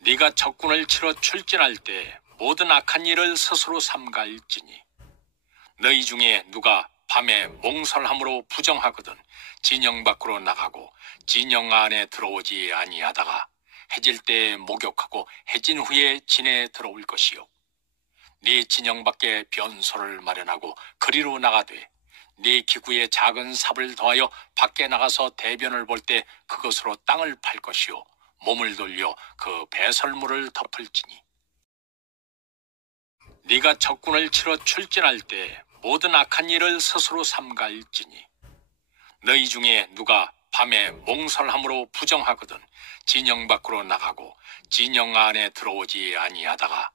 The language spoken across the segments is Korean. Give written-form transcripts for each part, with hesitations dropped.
네가 적군을 치러 출진할 때 모든 악한 일을 스스로 삼가일지니 너희 중에 누가 밤에 몽설함으로 부정하거든 진영 밖으로 나가고 진영 안에 들어오지 아니하다가 해질 때 목욕하고 해진 후에 진에 들어올 것이요. 네 진영 밖에 변소를 마련하고 그리로 나가되 네 기구에 작은 삽을 더하여 밖에 나가서 대변을 볼 때 그것으로 땅을 팔 것이요 몸을 돌려 그 배설물을 덮을지니 네가 적군을 치러 출진할 때 모든 악한 일을 스스로 삼가일지니 너희 중에 누가 밤에 몽설함으로 부정하거든 진영 밖으로 나가고 진영 안에 들어오지 아니하다가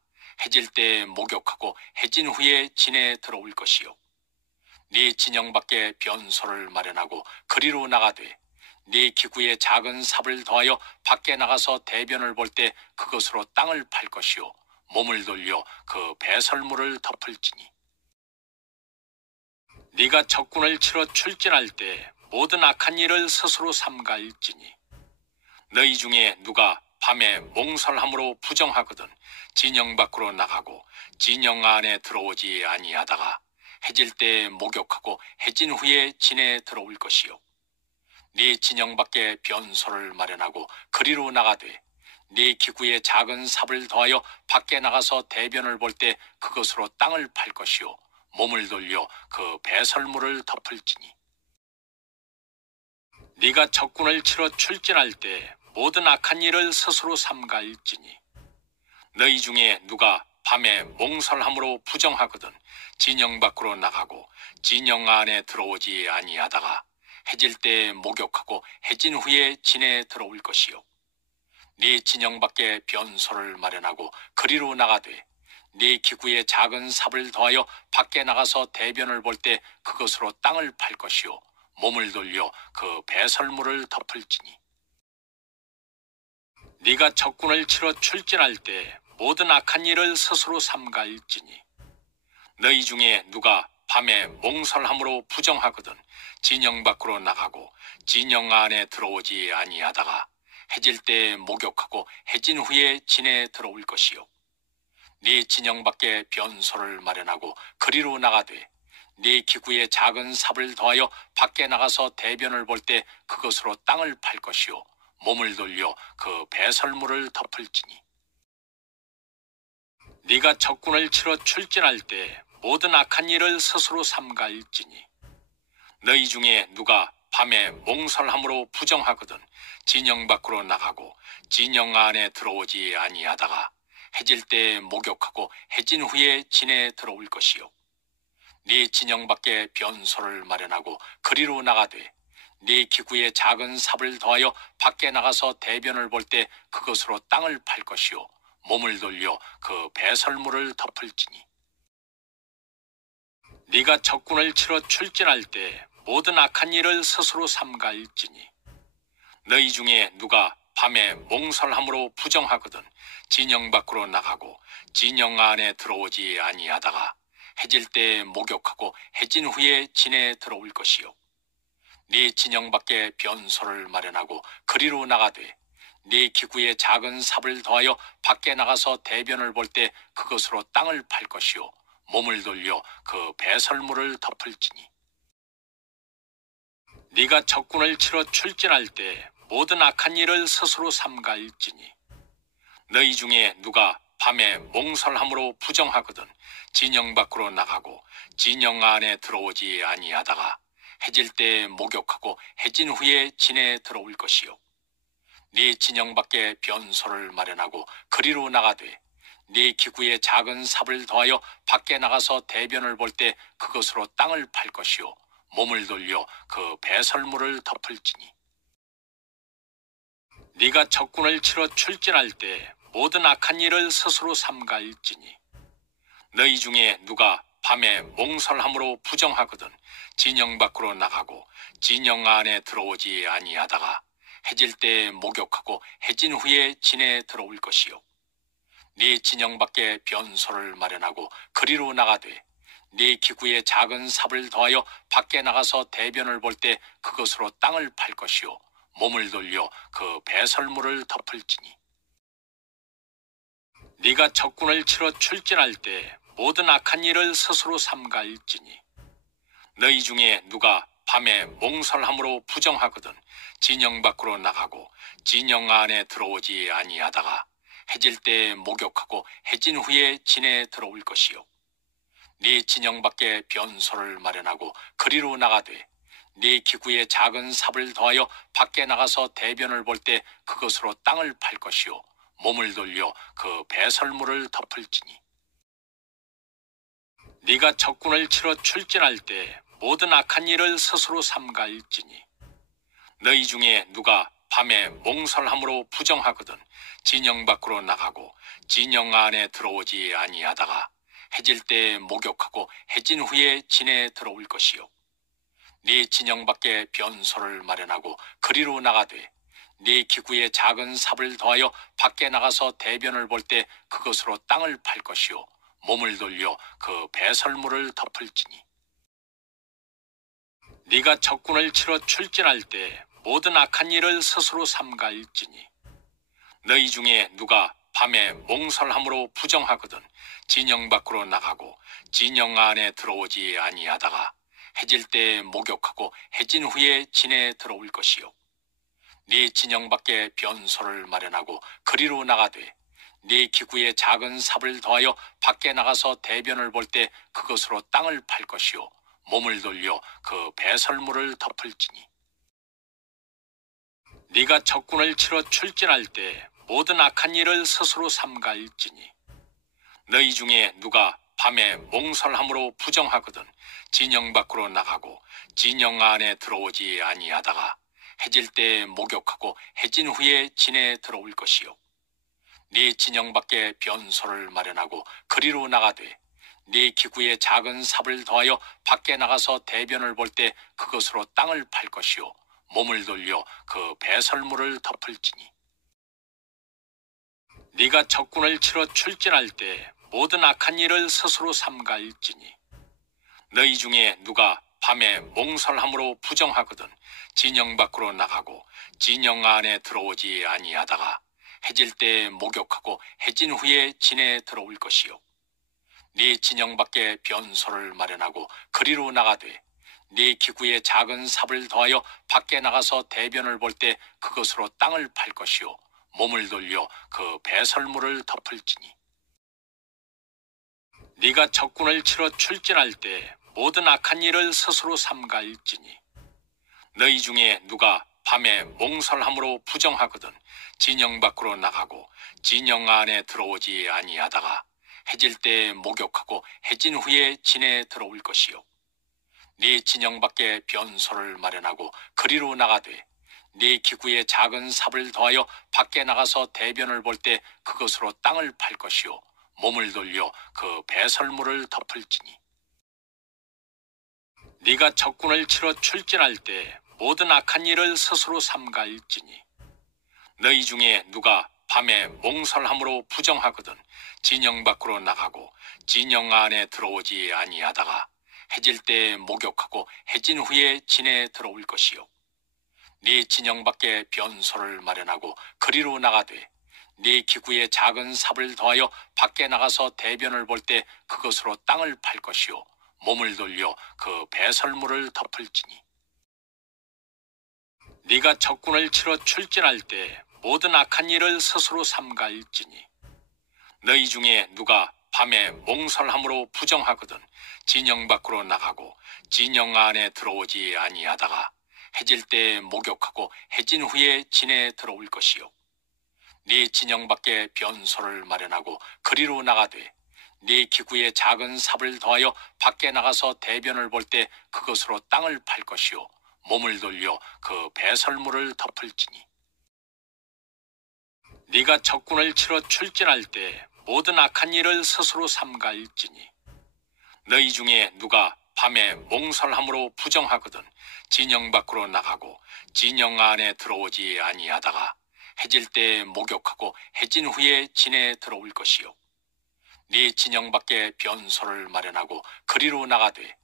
해질 때 목욕하고 해진 후에 진에 들어올 것이요. 네 진영 밖에 변소를 마련하고 그리로 나가되 네 기구에 작은 삽을 더하여 밖에 나가서 대변을 볼 때 그것으로 땅을 팔 것이요 몸을 돌려 그 배설물을 덮을지니 네가 적군을 치러 출진할 때 모든 악한 일을 스스로 삼가일지니 너희 중에 누가 밤에 몽설함으로 부정하거든 진영 밖으로 나가고 진영 안에 들어오지 아니하다가 해질 때 목욕하고 해진 후에 진에 들어올 것이요. 네 진영 밖에 변소를 마련하고 그리로 나가되 네 기구에 작은 삽을 더하여 밖에 나가서 대변을 볼 때 그것으로 땅을 팔 것이요 몸을 돌려 그 배설물을 덮을지니 네가 적군을 치러 출진할 때 모든 악한 일을 스스로 삼가일지니 너희 중에 누가 밤에 몽설함으로 부정하거든 진영 밖으로 나가고 진영 안에 들어오지 아니하다가 해질 때 목욕하고 해진 후에 진에 들어올 것이요. 네 진영 밖에 변소를 마련하고 그리로 나가되 네 기구에 작은 삽을 더하여 밖에 나가서 대변을 볼 때 그것으로 땅을 팔 것이요 몸을 돌려 그 배설물을 덮을지니 네가 적군을 치러 출진할 때 모든 악한 일을 스스로 삼가일지니 너희 중에 누가 밤에 몽설함으로 부정하거든 진영 밖으로 나가고 진영 안에 들어오지 아니하다가 해질 때 목욕하고 해진 후에 진에 들어올 것이요. 네 진영 밖에 변소를 마련하고 그리로 나가되 네 기구에 작은 삽을 더하여 밖에 나가서 대변을 볼 때 그것으로 땅을 팔 것이요 몸을 돌려 그 배설물을 덮을지니 네가 적군을 치러 출진할 때 모든 악한 일을 스스로 삼가일지니 너희 중에 누가 밤에 몽설함으로 부정하거든 진영 밖으로 나가고 진영 안에 들어오지 아니하다가 해질 때 목욕하고 해진 후에 진에 들어올 것이요. 네 진영 밖에 변소를 마련하고 그리로 나가되 네 기구에 작은 삽을 더하여 밖에 나가서 대변을 볼 때 그것으로 땅을 팔 것이요 몸을 돌려 그 배설물을 덮을지니 네가 적군을 치러 출진할 때 모든 악한 일을 스스로 삼가일지니 너희 중에 누가 밤에 몽설함으로 부정하거든 진영 밖으로 나가고 진영 안에 들어오지 아니하다가 해질 때 목욕하고 해진 후에 진에 들어올 것이요. 네 진영 밖에 변소를 마련하고 그리로 나가되 네 기구에 작은 삽을 더하여 밖에 나가서 대변을 볼 때 그것으로 땅을 팔 것이요 몸을 돌려 그 배설물을 덮을지니 네가 적군을 치러 출진할 때 모든 악한 일을 스스로 삼가일지니 너희 중에 누가 밤에 몽설함으로 부정하거든 진영 밖으로 나가고 진영 안에 들어오지 아니하다가 해질 때 목욕하고 해진 후에 진에 들어올 것이요. 네 진영 밖에 변소를 마련하고 그리로 나가되 네 기구에 작은 삽을 더하여 밖에 나가서 대변을 볼 때 그것으로 땅을 팔 것이요 몸을 돌려 그 배설물을 덮을지니 네가 적군을 치러 출진할 때 모든 악한 일을 스스로 삼가일지니 너희 중에 누가 밤에 몽설함으로 부정하거든 진영 밖으로 나가고 진영 안에 들어오지 아니하다가 해질 때 목욕하고 해진 후에 진에 들어올 것이요. 네 진영 밖에 변소를 마련하고 그리로 나가되 네 기구에 작은 삽을 더하여 밖에 나가서 대변을 볼 때 그것으로 땅을 팔 것이요 몸을 돌려 그 배설물을 덮을지니 네가 적군을 치러 출진할 때 모든 악한 일을 스스로 삼가할지니 너희 중에 누가 밤에 몽설함으로 부정하거든 진영 밖으로 나가고 진영 안에 들어오지 아니하다가 해질 때 목욕하고 해진 후에 진에 들어올 것이요. 네 진영 밖에 변소를 마련하고 그리로 나가되 네 기구에 작은 삽을 더하여 밖에 나가서 대변을 볼 때 그것으로 땅을 팔 것이요 몸을 돌려 그 배설물을 덮을지니 네가 적군을 치러 출진할 때 모든 악한 일을 스스로 삼가할지니 너희 중에 누가 밤에 몽설함으로 부정하거든 진영 밖으로 나가고 진영 안에 들어오지 아니하다가 해질 때 목욕하고 해진 후에 진에 들어올 것이요 네 진영 밖에 변소를 마련하고 그리로 나가되 네 기구에 작은 삽을 더하여 밖에 나가서 대변을 볼 때 그것으로 땅을 팔 것이요 몸을 돌려 그 배설물을 덮을지니 네가 적군을 치러 출진할 때 모든 악한 일을 스스로 삼가할지니 너희 중에 누가 밤에 몽설함으로 부정하거든 진영 밖으로 나가고 진영 안에 들어오지 아니하다가 해질 때 목욕하고 해진 후에 진에 들어올 것이요 네 진영 밖에 변소를 마련하고 그리로 나가되 네 기구에 작은 삽을 더하여 밖에 나가서 대변을 볼 때 그것으로 땅을 팔 것이요 몸을 돌려 그 배설물을 덮을지니 네가 적군을 치러 출진할 때 모든 악한 일을 스스로 삼가할지니 너희 중에 누가 밤에 몽설함으로 부정하거든 진영 밖으로 나가고 진영 안에 들어오지 아니하다가 해질 때 목욕하고 해진 후에 진에 들어올 것이요 네 진영 밖에 변소를 마련하고 그리로 나가되 네 기구에 작은 삽을 더하여 밖에 나가서 대변을 볼 때 그것으로 땅을 팔 것이요 몸을 돌려 그 배설물을 덮을지니 네가 적군을 치러 출진할 때 모든 악한 일을 스스로 삼가할지니 너희 중에 누가 밤에 몽설함으로 부정하거든 진영 밖으로 나가고 진영 안에 들어오지 아니하다가 해질 때 목욕하고 해진 후에 진에 들어올 것이요 네 진영 밖에 변소를 마련하고 그리로 나가되 네 기구에 작은 삽을 더하여 밖에 나가서 대변을 볼 때 그것으로 땅을 팔 것이요 몸을 돌려 그 배설물을 덮을지니 네가 적군을 치러 출진할 때 모든 악한 일을 스스로 삼가할지니 너희 중에 누가 밤에 몽설함으로 부정하거든 진영 밖으로 나가고 진영 안에 들어오지 아니하다가 해질 때 목욕하고 해진 후에 진에 들어올 것이요 네 진영 밖에 변소를 마련하고 그리로 나가되 네 기구에 작은 삽을 더하여 밖에 나가서 대변을 볼 때 그것으로 땅을 팔 것이요 몸을 돌려 그 배설물을 덮을지니 네가 적군을 치러 출진할 때 모든 악한 일을 스스로 삼가할지니 너희 중에 누가 밤에 몽설함으로 부정하거든 진영 밖으로 나가고 진영 안에 들어오지 아니하다가 해질 때 목욕하고 해진 후에 진에 들어올 것이요 네 진영 밖에 변소를 마련하고 그리로 나가되 네 기구에 작은 삽을 더하여 밖에 나가서 대변을 볼 때 그것으로 땅을 팔 것이요 몸을 돌려 그 배설물을 덮을지니 네가 적군을 치러 출진할 때 모든 악한 일을 스스로 삼가할지니 너희 중에 누가 밤에 몽설함으로 부정하거든 진영 밖으로 나가고 진영 안에 들어오지 아니하다가 해질 때 목욕하고 해진 후에 진에 들어올 것이요 네 진영 밖에 변소를 마련하고 그리로 나가되 네 기구에 작은 삽을 더하여 밖에 나가서 대변을 볼 때 그것으로 땅을 팔 것이요 몸을 돌려 그 배설물을 덮을지니 네가 적군을 치러 출진할 때 모든 악한 일을 스스로 삼가할지니 너희 중에 누가 밤에 몽설함으로 부정하거든 진영 밖으로 나가고 진영 안에 들어오지 아니하다가 해질 때 목욕하고 해진 후에 진에 들어올 것이요 네 진영 밖에 변소를 마련하고 그리로 나가되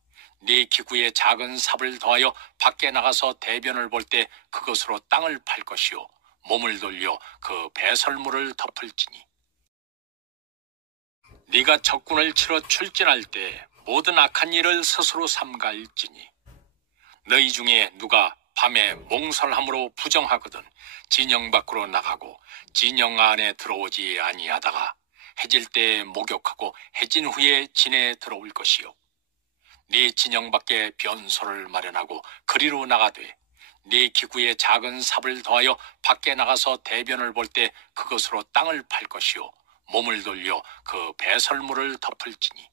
네 기구에 작은 삽을 더하여 밖에 나가서 대변을 볼 때 그것으로 땅을 팔 것이요 몸을 돌려 그 배설물을 덮을지니 네가 적군을 치러 출진할 때 모든 악한 일을 스스로 삼가할지니 너희 중에 누가 밤에 몽설함으로 부정하거든 진영 밖으로 나가고 진영 안에 들어오지 아니하다가 해질 때에 목욕하고 해진 후에 진에 들어올 것이요 네 진영 밖에 변소를 마련하고 그리로 나가되 네 기구에 작은 삽을 더하여 밖에 나가서 대변을 볼 때 그것으로 땅을 팔 것이요 몸을 돌려 그 배설물을 덮을지니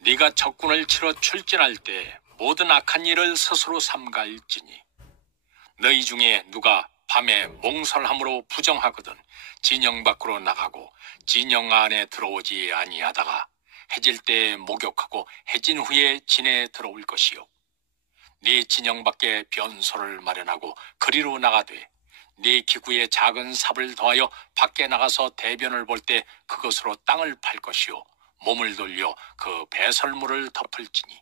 네가 적군을 치러 출진할 때 모든 악한 일을 스스로 삼가할지니 너희 중에 누가 밤에 몽설함으로 부정하거든 진영 밖으로 나가고 진영 안에 들어오지 아니하다가 해질 때에 목욕하고 해진 후에 진에 들어올 것이요 네 진영 밖에 변소를 마련하고 그리로 나가되 네 기구에 작은 삽을 더하여 밖에 나가서 대변을 볼 때 그것으로 땅을 팔 것이요 몸을 돌려 그 배설물을 덮을지니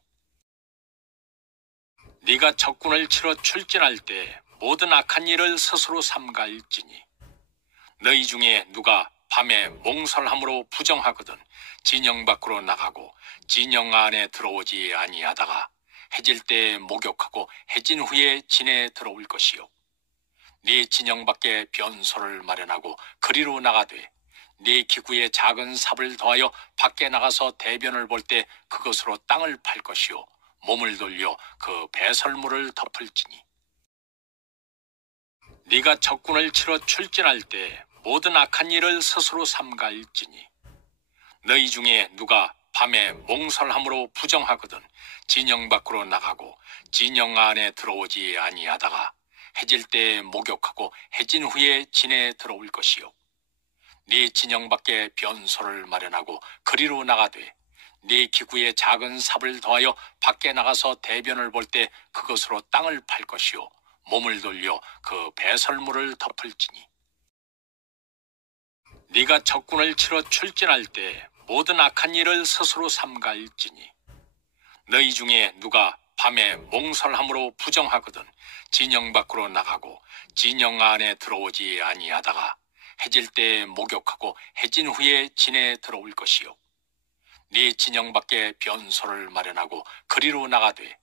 네가 적군을 치러 출진할 때 모든 악한 일을 스스로 삼가할지니 너희 중에 누가 밤에 몽설함으로 부정하거든 진영 밖으로 나가고 진영 안에 들어오지 아니하다가 해질 때에 목욕하고 해진 후에 진에 들어올 것이요 네 진영 밖에 변소를 마련하고 그리로 나가되 네 기구에 작은 삽을 더하여 밖에 나가서 대변을 볼 때 그것으로 땅을 팔 것이요 몸을 돌려 그 배설물을 덮을지니 네가 적군을 치러 출진할 때 모든 악한 일을 스스로 삼가할지니 너희 중에 누가 밤에 몽설함으로 부정하거든 진영 밖으로 나가고 진영 안에 들어오지 아니하다가 해질 때에 목욕하고 해진 후에 진에 들어올 것이요 네 진영 밖에 변소를 마련하고 그리로 나가되 네 기구에 작은 삽을 더하여 밖에 나가서 대변을 볼 때 그것으로 땅을 팔 것이요 몸을 돌려 그 배설물을 덮을지니 네가 적군을 치러 출진할 때 모든 악한 일을 스스로 삼가할지니 너희 중에 누가 밤에 몽설함으로 부정하거든 진영 밖으로 나가고 진영 안에 들어오지 아니하다가 해질 때에 목욕하고 해진 후에 진에 들어올 것이요 네 진영 밖에 변소를 마련하고 그리로 나가되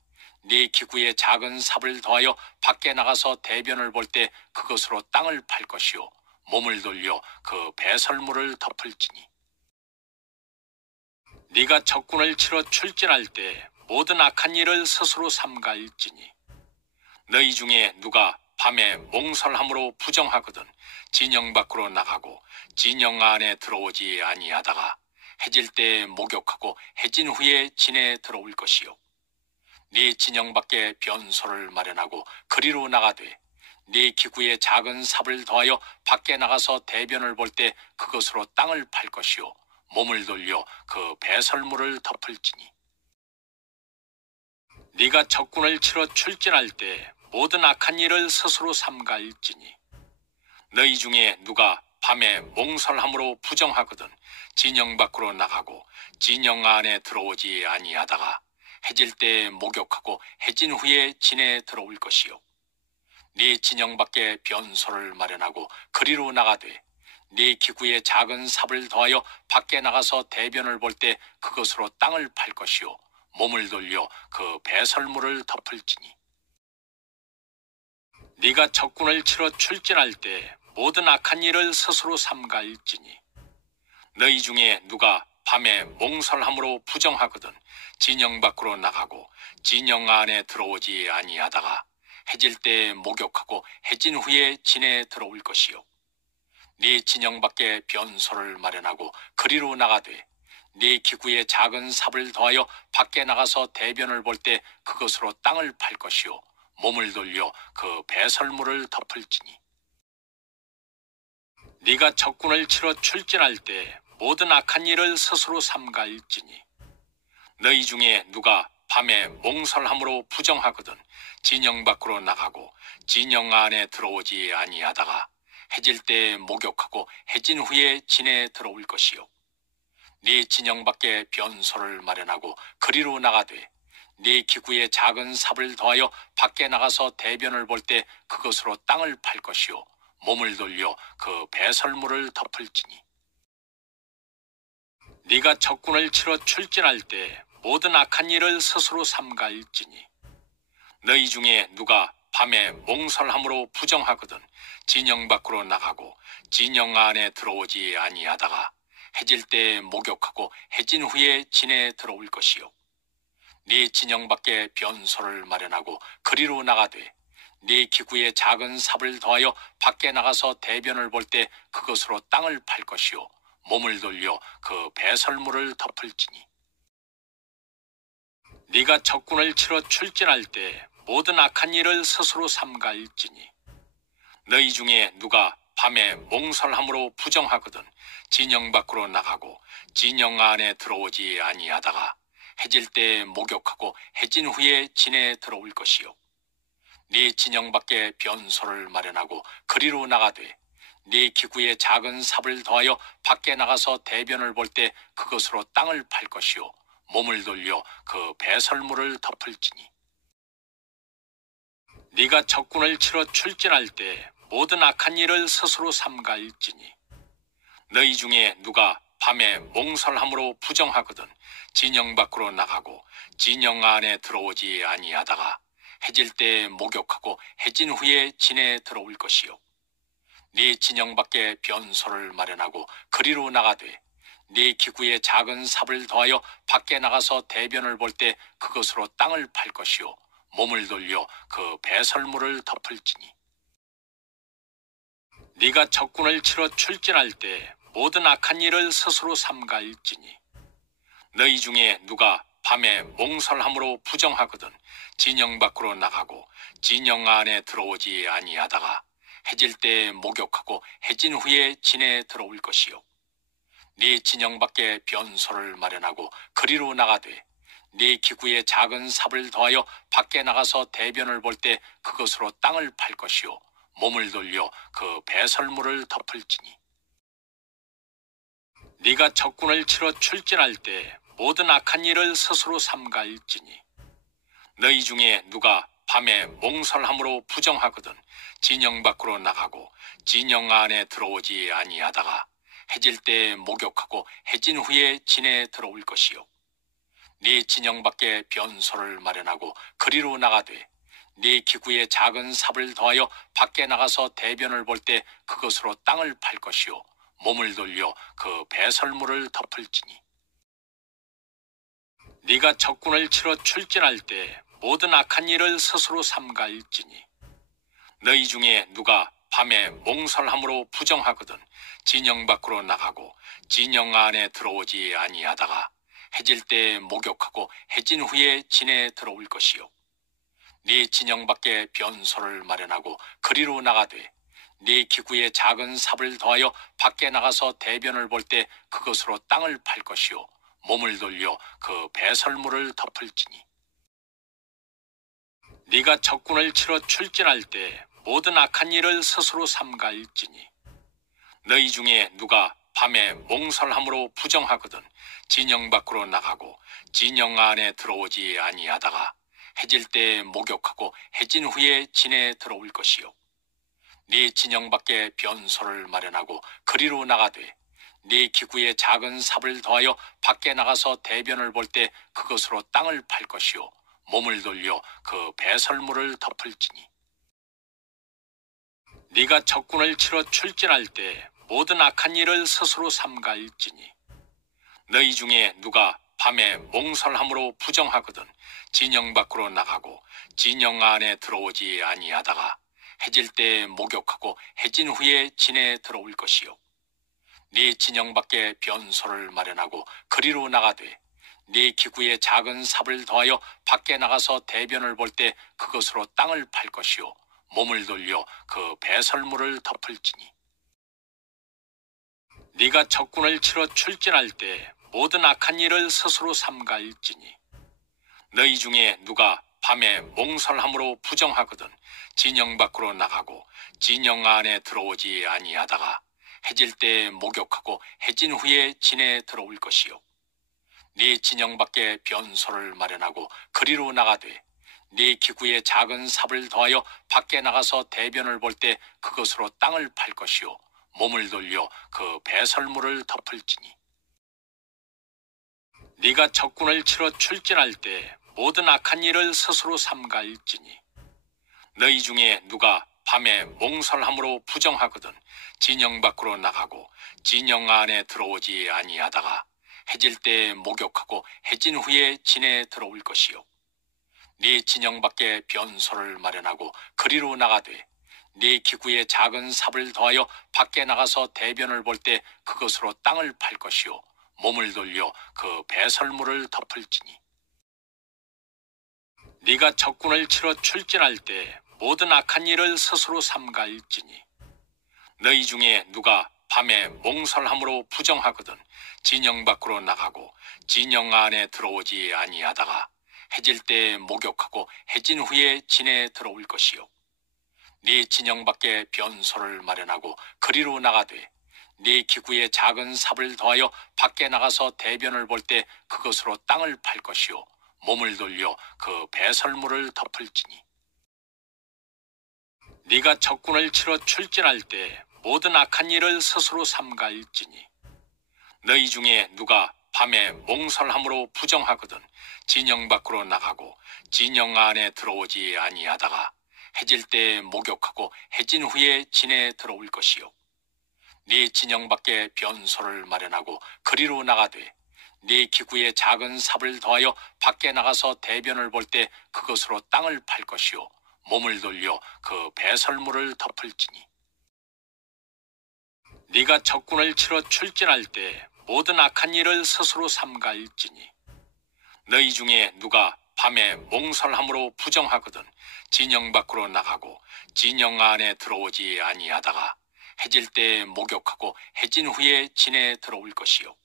네 기구에 작은 삽을 더하여 밖에 나가서 대변을 볼 때 그것으로 땅을 팔 것이요 몸을 돌려 그 배설물을 덮을지니 네가 적군을 치러 출진할 때 모든 악한 일을 스스로 삼가할지니 너희 중에 누가 밤에 몽설함으로 부정하거든 진영 밖으로 나가고 진영 안에 들어오지 아니하다가 해질 때에 목욕하고 해진 후에 진에 들어올 것이요 네 진영 밖에 변소를 마련하고 그리로 나가되 네 기구에 작은 삽을 더하여 밖에 나가서 대변을 볼 때 그것으로 땅을 팔 것이요 몸을 돌려 그 배설물을 덮을지니 네가 적군을 치러 출진할 때 모든 악한 일을 스스로 삼가할지니 너희 중에 누가 밤에 몽설함으로 부정하거든 진영 밖으로 나가고 진영 안에 들어오지 아니하다가 해질 때에 목욕하고 해진 후에 진에 들어올 것이요 네 진영 밖에 변소를 마련하고 그리로 나가되 네 기구에 작은 삽을 더하여 밖에 나가서 대변을 볼 때 그것으로 땅을 팔 것이요 몸을 돌려 그 배설물을 덮을지니 네가 적군을 치러 출진할 때 모든 악한 일을 스스로 삼가할지니 너희 중에 누가 밤에 몽설함으로 부정하거든 진영 밖으로 나가고 진영 안에 들어오지 아니하다가 해질 때에 목욕하고 해진 후에 진에 들어올 것이요 네 진영 밖에 변소를 마련하고 그리로 나가되 네 기구에 작은 삽을 더하여 밖에 나가서 대변을 볼 때 그것으로 땅을 팔 것이요 몸을 돌려 그 배설물을 덮을지니 네가 적군을 치러 출진할 때 모든 악한 일을 스스로 삼가할지니 너희 중에 누가 밤에 몽설함으로 부정하거든 진영 밖으로 나가고 진영 안에 들어오지 아니하다가 해질 때에 목욕하고 해진 후에 진에 들어올 것이요 네 진영 밖에 변소를 마련하고 그리로 나가되 네 기구에 작은 삽을 더하여 밖에 나가서 대변을 볼 때 그것으로 땅을 팔 것이요 몸을 돌려 그 배설물을 덮을지니 네가 적군을 치러 출진할 때 모든 악한 일을 스스로 삼가할지니 너희 중에 누가 밤에 몽설함으로 부정하거든 진영 밖으로 나가고 진영 안에 들어오지 아니하다가 해질 때 목욕하고 해진 후에 진에 들어올 것이요 네 진영 밖에 변소를 마련하고 그리로 나가되 네 기구에 작은 삽을 더하여 밖에 나가서 대변을 볼 때 그것으로 땅을 팔 것이요 몸을 돌려 그 배설물을 덮을지니 네가 적군을 치러 출진할 때 모든 악한 일을 스스로 삼가할지니 너희 중에 누가 밤에 몽설함으로 부정하거든 진영 밖으로 나가고 진영 안에 들어오지 아니하다가 해질 때 목욕하고 해진 후에 진에 들어올 것이요 네 진영 밖에 변소를 마련하고 그리로 나가되 네 기구에 작은 삽을 더하여 밖에 나가서 대변을 볼 때 그것으로 땅을 팔 것이요 몸을 돌려 그 배설물을 덮을지니 네가 적군을 치러 출진할 때 모든 악한 일을 스스로 삼가할지니 너희 중에 누가 밤에 몽설함으로 부정하거든 진영 밖으로 나가고 진영 안에 들어오지 아니하다가 해질 때 목욕하고 해진 후에 진에 들어올 것이요 네 진영 밖에 변소를 마련하고 그리로 나가되 네 기구에 작은 삽을 더하여 밖에 나가서 대변을 볼 때 그것으로 땅을 팔 것이요 몸을 돌려 그 배설물을 덮을지니 네가 적군을 치러 출진할 때 모든 악한 일을 스스로 삼가할지니 너희 중에 누가 밤에 몽설함으로 부정하거든 진영 밖으로 나가고 진영 안에 들어오지 아니하다가 해질 때 목욕하고 해진 후에 진에 들어올 것이요 네 진영 밖에 변소를 마련하고 그리로 나가되 네 기구에 작은 삽을 더하여 밖에 나가서 대변을 볼 때 그것으로 땅을 팔 것이요 몸을 돌려 그 배설물을 덮을지니 네가 적군을 치러 출진할 때 모든 악한 일을 스스로 삼가할지니 너희 중에 누가 밤에 몽설함으로 부정하거든 진영 밖으로 나가고 진영 안에 들어오지 아니하다가 해질 때 목욕하고 해진 후에 진에 들어올 것이요 네 진영 밖에 변소를 마련하고 그리로 나가되 네 기구에 작은 삽을 더하여 밖에 나가서 대변을 볼 때 그것으로 땅을 팔 것이요 몸을 돌려 그 배설물을 덮을지니 네가 적군을 치러 출진할 때 모든 악한 일을 스스로 삼가할지니 너희 중에 누가 밤에 몽설함으로 부정하거든 진영 밖으로 나가고 진영 안에 들어오지 아니하다가 해질 때 목욕하고 해진 후에 진에 들어올 것이요 네 진영 밖에 변소를 마련하고 그리로 나가되 네 기구에 작은 삽을 더하여 밖에 나가서 대변을 볼 때 그것으로 땅을 팔 것이요 몸을 돌려 그 배설물을 덮을지니 네가 적군을 치러 출진할 때 모든 악한 일을 스스로 삼가할지니 너희 중에 누가 밤에 몽설함으로 부정하거든 진영 밖으로 나가고 진영 안에 들어오지 아니하다가 해질 때 목욕하고 해진 후에 진에 들어올 것이요 네 진영 밖에 변소를 마련하고 그리로 나가되 네 기구에 작은 삽을 더하여 밖에 나가서 대변을 볼 때 그것으로 땅을 팔 것이요 몸을 돌려 그 배설물을 덮을지니 네가 적군을 치러 출진할 때 모든 악한 일을 스스로 삼가할지니 너희 중에 누가 밤에 몽설함으로 부정하거든 진영 밖으로 나가고 진영 안에 들어오지 아니하다가 해질 때 목욕하고 해진 후에 진에 들어올 것이요 네 진영 밖에 변소를 마련하고 그리로 나가되 네 기구에 작은 삽을 더하여 밖에 나가서 대변을 볼 때 그것으로 땅을 팔 것이요 몸을 돌려 그 배설물을 덮을지니 네가 적군을 치러 출진할 때 모든 악한 일을 스스로 삼가할지니 너희 중에 누가 밤에 몽설함으로 부정하거든 진영 밖으로 나가고 진영 안에 들어오지 아니하다가 해질 때 목욕하고 해진 후에 진에 들어올 것이요 네 진영 밖에 변소를 마련하고 그리로 나가되 네 기구에 작은 삽을 더하여 밖에 나가서 대변을 볼 때 그것으로 땅을 팔 것이요 몸을 돌려 그 배설물을 덮을지니 네가 적군을 치러 출진할 때 모든 악한 일을 스스로 삼가할지니 너희 중에 누가 밤에 몽설함으로 부정하거든 진영 밖으로 나가고 진영 안에 들어오지 아니하다가 해질 때 목욕하고 해진 후에 진에 들어올 것이요 네 진영 밖에 변소를 마련하고 그리로 나가되 네 기구에 작은 삽을 더하여 밖에 나가서 대변을 볼 때 그것으로 땅을 팔 것이요 몸을 돌려 그 배설물을 덮을지니 네가 적군을 치러 출진할 때 모든 악한 일을 스스로 삼가할지니 너희 중에 누가 밤에 몽설함으로 부정하거든 진영 밖으로 나가고 진영 안에 들어오지 아니하다가 해질 때 목욕하고 해진 후에 진에 들어올 것이요 네 진영 밖에 변소를 마련하고 그리로 나가되 네 기구에 작은 삽을 더하여 밖에 나가서 대변을 볼 때 그것으로 땅을 팔 것이요 몸을 돌려 그 배설물을 덮을지니 네가 적군을 치러 출진할 때 모든 악한 일을 스스로 삼가할지니 너희 중에 누가 밤에 몽설함으로 부정하거든 진영 밖으로 나가고 진영 안에 들어오지 아니하다가 해질 때 목욕하고 해진 후에 진에 들어올 것이요 네 진영 밖에 변소를 마련하고 그리로 나가되 네 기구에 작은 삽을 더하여 밖에 나가서 대변을 볼 때 그것으로 땅을 팔 것이요 몸을 돌려 그 배설물을 덮을지니 네가 적군을 치러 출진할 때 모든 악한 일을 스스로 삼가할지니 너희 중에 누가 밤에 몽설함으로 부정하거든 진영 밖으로 나가고 진영 안에 들어오지 아니하다가 해질 때 목욕하고 해진 후에 진에 들어올 것이요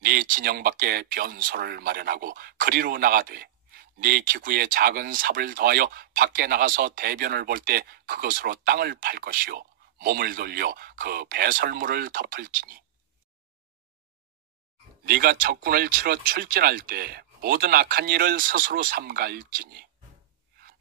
네 진영 밖에 변소를 마련하고 그리로 나가되 네 기구에 작은 삽을 더하여 밖에 나가서 대변을 볼 때 그것으로 땅을 팔 것이요 몸을 돌려 그 배설물을 덮을지니 네가 적군을 치러 출진할 때 모든 악한 일을 스스로 삼가할지니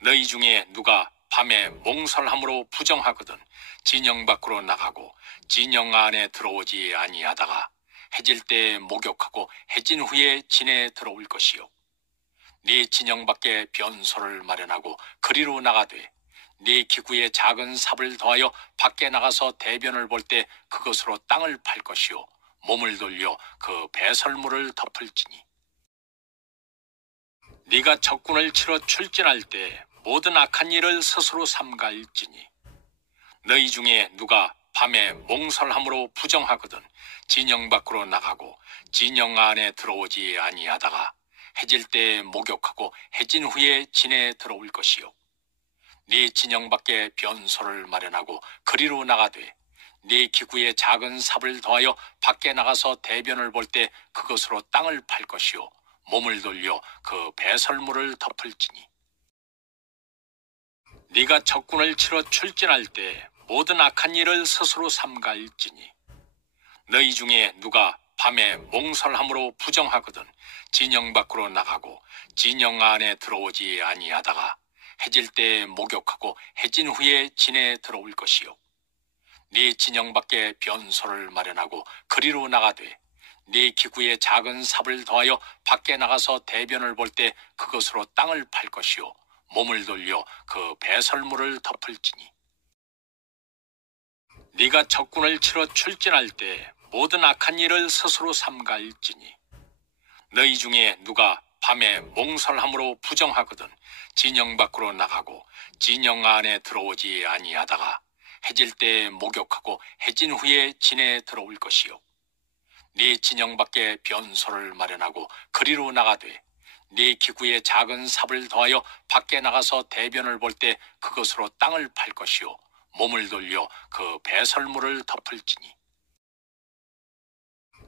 너희 중에 누가 밤에 몽설함으로 부정하거든 진영 밖으로 나가고 진영 안에 들어오지 아니하다가 해질 때 목욕하고 해진 후에 진에 들어올 것이요 네 진영 밖에 변소를 마련하고 그리로 나가되 네 기구에 작은 삽을 더하여 밖에 나가서 대변을 볼 때 그것으로 땅을 팔 것이요 몸을 돌려 그 배설물을 덮을지니 네가 적군을 치러 출진할 때 모든 악한 일을 스스로 삼가할지니 너희 중에 누가 밤에 몽설함으로 부정하거든 진영 밖으로 나가고 진영 안에 들어오지 아니하다가 해질 때 목욕하고 해진 후에 진에 들어올 것이요 네 진영 밖에 변소를 마련하고 그리로 나가되 네 기구에 작은 삽을 더하여 밖에 나가서 대변을 볼 때 그것으로 땅을 팔 것이요 몸을 돌려 그 배설물을 덮을지니 네가 적군을 치러 출진할 때 모든 악한 일을 스스로 삼가할지니 너희 중에 누가 밤에 몽설함으로 부정하거든 진영 밖으로 나가고 진영 안에 들어오지 아니하다가 해질 때 목욕하고 해진 후에 진에 들어올 것이요 네 진영 밖에 변소를 마련하고 그리로 나가되 네 기구에 작은 삽을 더하여 밖에 나가서 대변을 볼 때 그것으로 땅을 팔 것이요 몸을 돌려 그 배설물을 덮을지니 네가 적군을 치러 출진할 때 모든 악한 일을 스스로 삼가할지니 너희 중에 누가 밤에 몽설함으로 부정하거든 진영 밖으로 나가고 진영 안에 들어오지 아니하다가 해질 때 목욕하고 해진 후에 진에 들어올 것이요 네 진영 밖에 변소를 마련하고 그리로 나가되 네 기구에 작은 삽을 더하여 밖에 나가서 대변을 볼 때 그것으로 땅을 팔 것이요 몸을 돌려 그 배설물을 덮을지니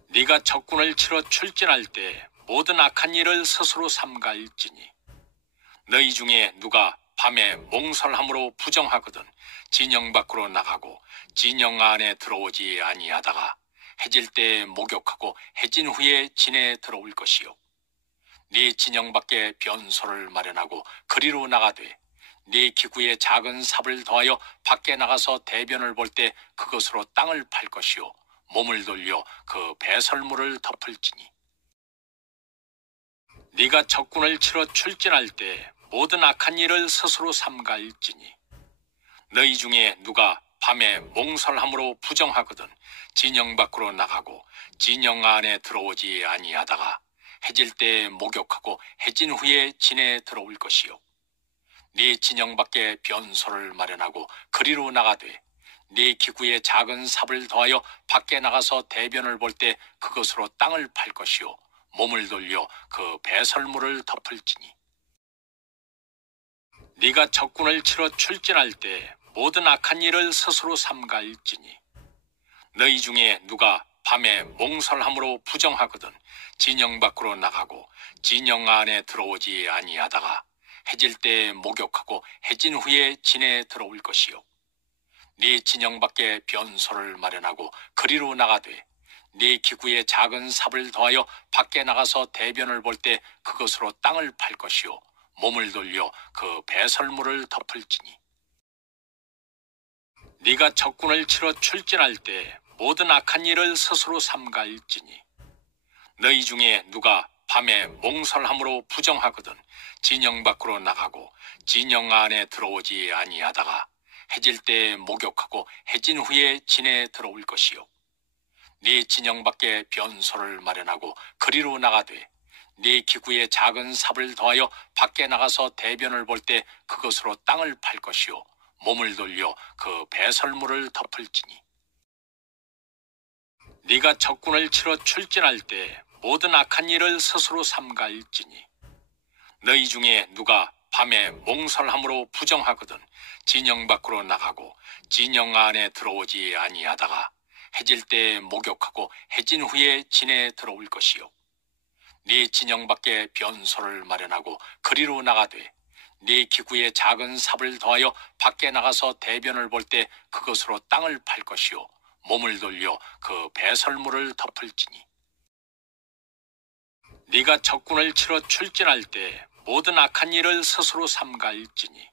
네가 적군을 치러 출진할 때 모든 악한 일을 스스로 삼가할지니 너희 중에 누가 밤에 몽설함으로 부정하거든 진영 밖으로 나가고 진영 안에 들어오지 아니하다가 해질 때 목욕하고 해진 후에 진에 들어올 것이요 네 진영 밖에 변소를 마련하고 그리로 나가되 네 기구에 작은 삽을 더하여 밖에 나가서 대변을 볼 때 그것으로 땅을 팔 것이요 몸을 돌려 그 배설물을 덮을지니 네가 적군을 치러 출진할 때 모든 악한 일을 스스로 삼가할지니 너희 중에 누가 밤에 몽설함으로 부정하거든 진영 밖으로 나가고 진영 안에 들어오지 아니하다가 해질 때에 목욕하고 해진 후에 진에 들어올 것이요 네 진영 밖에 변소를 마련하고 그리로 나가되 네 기구에 작은 삽을 더하여 밖에 나가서 대변을 볼 때 그것으로 땅을 팔 것이요 몸을 돌려 그 배설물을 덮을지니 네가 적군을 치러 출진할 때 모든 악한 일을 스스로 삼가할지니 너희 중에 누가 밤에 몽설함으로 부정하거든 진영 밖으로 나가고 진영 안에 들어오지 아니하다가 해질 때에 목욕하고 해진 후에 진에 들어올 것이요 네 진영 밖에 변소를 마련하고 그리로 나가되 네 기구에 작은 삽을 더하여 밖에 나가서 대변을 볼 때 그것으로 땅을 팔 것이요 몸을 돌려 그 배설물을 덮을지니 네가 적군을 치러 출진할 때 모든 악한 일을 스스로 삼가할지니 너희 중에 누가 밤에 몽설함으로 부정하거든 진영 밖으로 나가고 진영 안에 들어오지 아니하다가 해질 때에 목욕하고 해진 후에 진에 들어올 것이요 네 진영 밖에 변소를 마련하고 그리로 나가되 네 기구에 작은 삽을 더하여 밖에 나가서 대변을 볼 때 그것으로 땅을 팔 것이요 몸을 돌려 그 배설물을 덮을지니 네가 적군을 치러 출진할 때 모든 악한 일을 스스로 삼가할지니 너희 중에 누가 밤에 몽설함으로 부정하거든 진영 밖으로 나가고 진영 안에 들어오지 아니하다가 해질 때에 목욕하고 해진 후에 진에 들어올 것이요 네 진영 밖에 변소를 마련하고 그리로 나가되 네 기구에 작은 삽을 더하여 밖에 나가서 대변을 볼 때 그것으로 땅을 팔 것이요 몸을 돌려 그 배설물을 덮을지니 네가 적군을 치러 출진할 때 모든 악한 일을 스스로 삼가할지니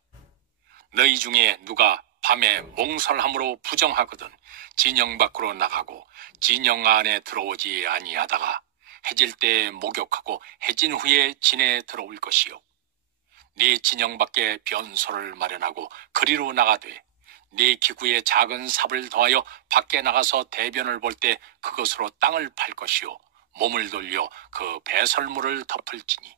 너희 중에 누가 밤에 몽설함으로 부정하거든 진영 밖으로 나가고 진영 안에 들어오지 아니하다가 해질 때에 목욕하고 해진 후에 진에 들어올 것이요 네 진영 밖에 변소를 마련하고 그리로 나가되 네 기구에 작은 삽을 더하여 밖에 나가서 대변을 볼 때 그것으로 땅을 팔 것이요 몸을 돌려 그 배설물을 덮을지니